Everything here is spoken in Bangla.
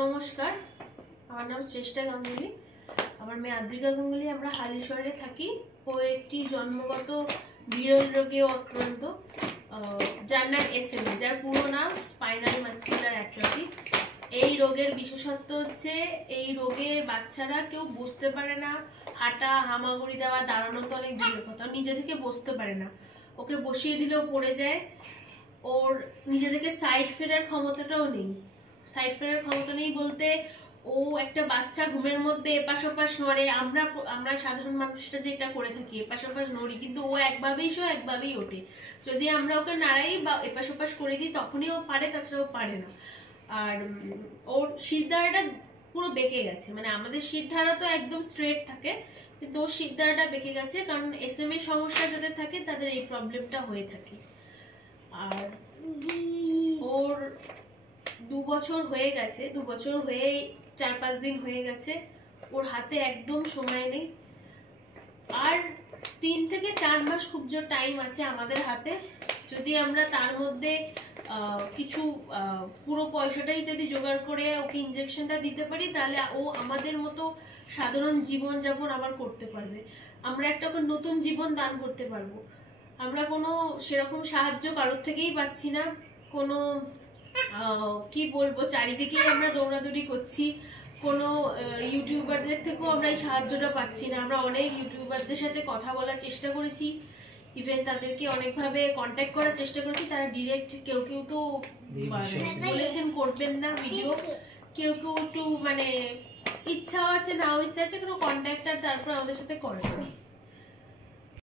নমস্কার, আমার নাম শ্রেষ্ঠা গাঙ্গুলি। আমার মেয়ে আদ্রিকা গাঙ্গুলি। আমরা হালিশহরে থাকি। ও একটি জন্মগত বিরল রোগে আক্রান্ত, যার নাম SMA, যার পুরো নাম স্পাইনাল মাসকুলার অ্যাট্রফি। এই রোগের বিশেষত্ব হচ্ছে এই রোগের বাচ্চারা কেউ বসতে পারে না। হাঁটা, হামাগুড়ি দেওয়া, দাঁড়ানো তো অনেক দূরের কথা, নিজে থেকে বসতে পারে না। ওকে বসিয়ে দিলেও পড়ে যায়। ওর নিজে থেকে সাইড ফেরার ক্ষমতাটাও নেই। সাইড ফেরার ক্ষমতা নেই বলতে, ও একটা বাচ্চা ঘুমের মধ্যে এপাশ ওপাশ নড়ে। আমরা সাধারণ মানুষরা যেটা করে থাকি, এপাশ ওপাশ নড়ি, কিন্তু ও একভাবেই একভাবেই ওঠে। যদি আমরা ওকে নাড়াই বা এপাশ ওপাশ করে দিই তখনই ও পারে, তাছাড়া ও পারে না। আর ওর শিরদাঁড়াটা পুরো বেঁকে গেছে। মানে আমাদের শিরদাঁড়া তো একদম স্ট্রেট থাকে, কিন্তু ওর শিরদাঁড়াটা বেঁকে গেছে। কারণ SMA সমস্যা যাদের থাকে তাদের এই প্রবলেমটা হয়ে থাকে। আর ওর 2 বছর হয়ে গেছে, 2 বছর হয়ে 4-5 দিন হয়ে গেছে। ওর হাতে একদম সময় নেই। আর 3 থেকে 4 মাস খুব জোর টাইম আছে আমাদের হাতে। যদি আমরা তার মধ্যে কিছু পুরো পয়সাটাই যদি জোগাড় করে ওকে ইঞ্জেকশনটা দিতে পারি, তাহলে ও আমাদের মতো সাধারণ জীবনযাপন আবার করতে পারবে। আমরা একটা নতুন জীবন দান করতে পারবো। আমরা কোনো সেরকম সাহায্য কারোর থেকেই পাচ্ছি না। কোনো কি বলবো, চারিদিকে আমরা দৌড়াদৌড়ি করছি। কোনো ইউটিউবারদের থেকেও আমরা এই সাহায্যটা পাচ্ছি না। আমরা অনেক ইউটিউবারদের সাথে কথা বলার চেষ্টা করেছি, ইভেন তাদেরকে অনেকভাবে কন্ট্যাক্ট করার চেষ্টা করেছি। তারা ডিরেক্ট কেউ তো বলেছেন করবেন না ভিডিও, কেউ একটু মানে ইচ্ছাও আছে নাও ইচ্ছা আছে, কোনো কন্ট্যাক্ট আর তারপর আমাদের সাথে করেন।